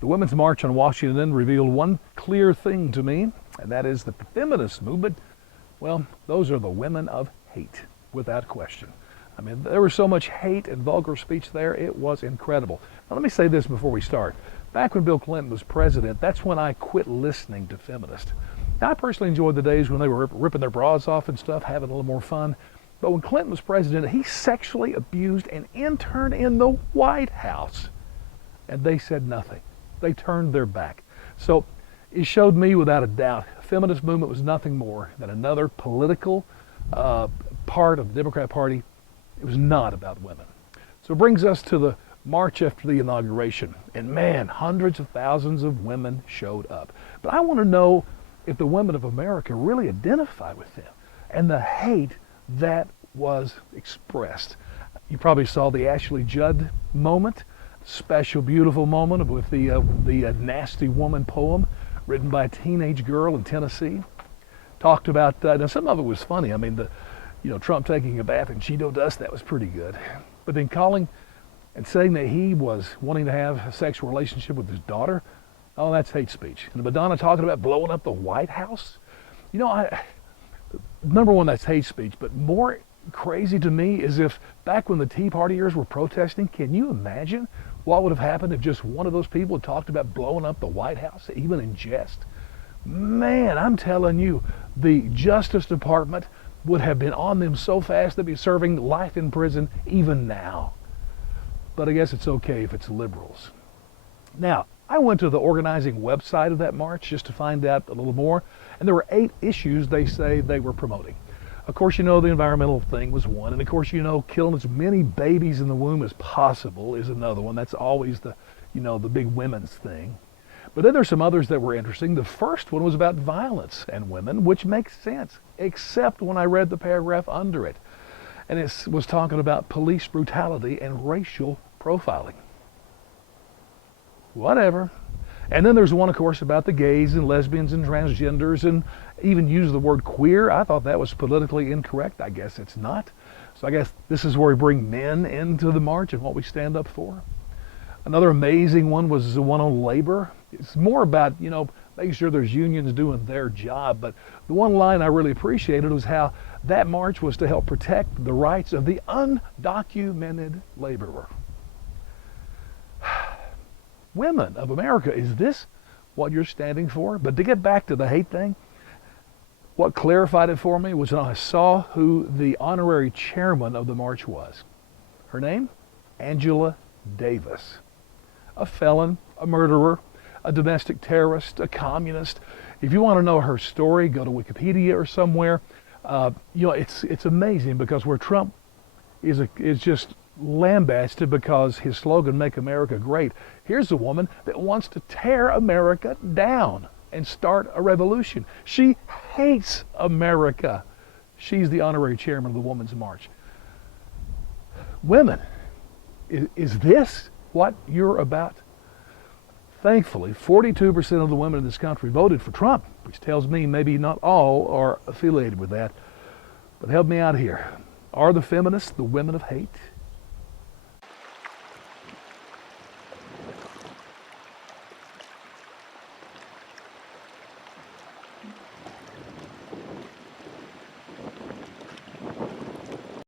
The Women's March on Washington revealed one clear thing to me, and that is that the feminist movement, well, those are the women of hate, without question. I mean, there was so much hate and vulgar speech there, it was incredible. Now, let me say this before we start. Back when Bill Clinton was president, that's when I quit listening to feminists. Now, I personally enjoyed the days when they were ripping their bras off and stuff, having a little more fun. But when Clinton was president, he sexually abused an intern in the White House. And they said nothing. They turned their back. So it showed me without a doubt, the feminist movement was nothing more than another political part of the Democrat Party. It was not about women. So it brings us to the March after the inauguration. And man, hundreds of thousands of women showed up. But I want to know if the women of America really identify with them and the hate that was expressed. You probably saw the Ashley Judd moment, special, beautiful moment with the Nasty Woman poem written by a teenage girl in Tennessee. Talked about, now some of it was funny. I mean, Trump taking a bath in Cheeto dust, that was pretty good. But then calling and saying that he was wanting to have a sexual relationship with his daughter, oh, that's hate speech. And Madonna talking about blowing up the White House. Number one, that's hate speech, but more crazy to me is if back when the Tea Partiers were protesting, can you imagine what would have happened if just one of those people had talked about blowing up the White House, even in jest? Man, I'm telling you, the Justice Department would have been on them so fast they'd be serving life in prison even now. But I guess it's okay if it's liberals. Now, I went to the organizing website of that march just to find out a little more, and there were 8 issues they say they were promoting. Of course, the environmental thing was one, and of course, killing as many babies in the womb as possible is another one. That's always the big women's thing. But then there's some others that were interesting. The first one was about violence and women, which makes sense, except when I read the paragraph under it. And it was talking about police brutality and racial profiling. Whatever. And then there's one, of course, about the gays and lesbians and transgenders and even use the word queer. I thought that was politically incorrect. I guess it's not. So I guess this is where we bring men into the march and what we stand up for. Another amazing one was the one on labor. It's more about, making sure there's unions doing their job. But the one line I really appreciated was how that march was to help protect the rights of the undocumented laborer. Women of America, is this what you're standing for? But to get back to the hate thing, what clarified it for me was when I saw who the honorary chairman of the march was. Her name? Angela Davis. A felon, a murderer, a domestic terrorist, a communist. If you want to know her story, go to Wikipedia or somewhere. It's amazing because where Trump is just lambasted because his slogan, "Make America Great," here's a woman that wants to tear America down and start a revolution. She hates America. She's the honorary chairman of the Women's March. Women, is this what you're about? Thankfully, 42% of the women in this country voted for Trump, which tells me maybe not all are affiliated with that. But help me out here. Are the feminists the women of hate?